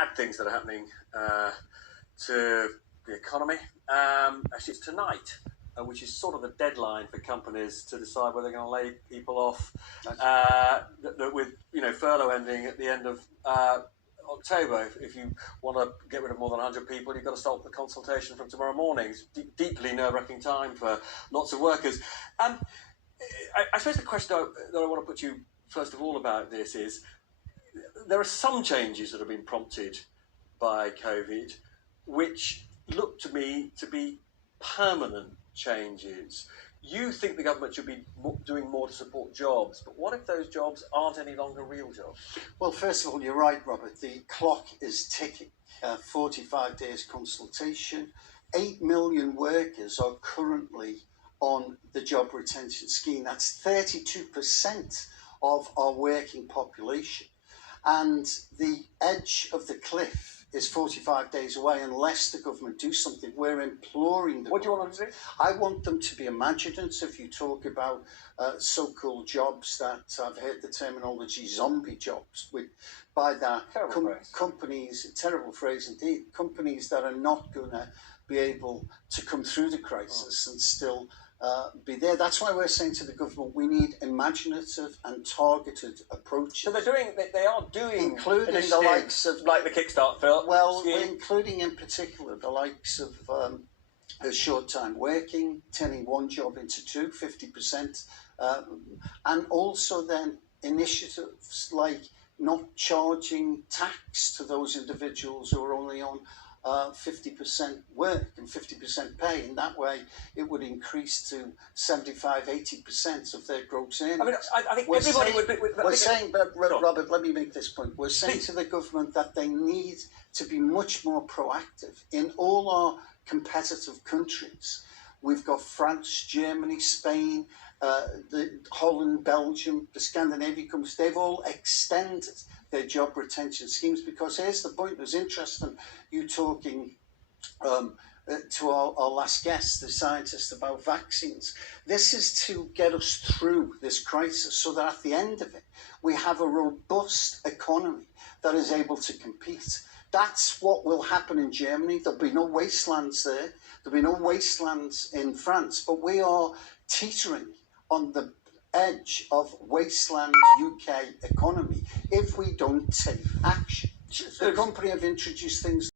bad things that are happening to the economy. Actually, it's tonight, which is sort of the deadline for companies to decide whether they're going to lay people off. With furlough ending at the end of October, if you want to get rid of more than 100 people, you've got to start the consultation from tomorrow morning. It's deeply nerve-wracking time for lots of workers. I suppose the question that I want to put to you first of all about this is, there are some changes that have been prompted by COVID, which look to me to be permanent changes. You think the government should be doing more to support jobs, but what if those jobs aren't any longer real jobs? Well, first of all, you're right, Robert. The clock is ticking. 45 days consultation. 8 million workers are currently on the job retention scheme. That's 32% of our working population. And the edge of the cliff is 45 days away unless the government do something. We're imploring them. What do you want them to do? I want them to be imaginative. You talk about so-called jobs that I've heard the terminology zombie jobs. By that, companies, terrible phrase indeed, companies that are not going to be able to come through the crisis and still be there. That's why we're saying to the government, we need imaginative and targeted approaches. So they are doing, including the likes of, like the Kickstart scheme. Well, including in particular the likes of short-time working, turning one job into two, 50%, and also then initiatives like not charging tax to those individuals who are only on 50% work and 50% pay. In that way, it would increase to 75-80% of their gross earnings. I mean, I think everybody would be... We're saying, but Robert, let me make this point. We're saying to the government that they need to be much more proactive. In all our competitive countries, we've got France, Germany, Spain, Holland, Belgium, the Scandinavian countries, they've all extended their job retention schemes, because here's the point. It was interesting you talking to our last guest, the scientist, about vaccines. This is to get us through this crisis so that at the end of it, we have a robust economy that is able to compete. That's what will happen in Germany. There'll be no wastelands there. There'll be no wastelands in France. But we are teetering on the edge of wasteland UK economy if we don't take action. The company have introduced things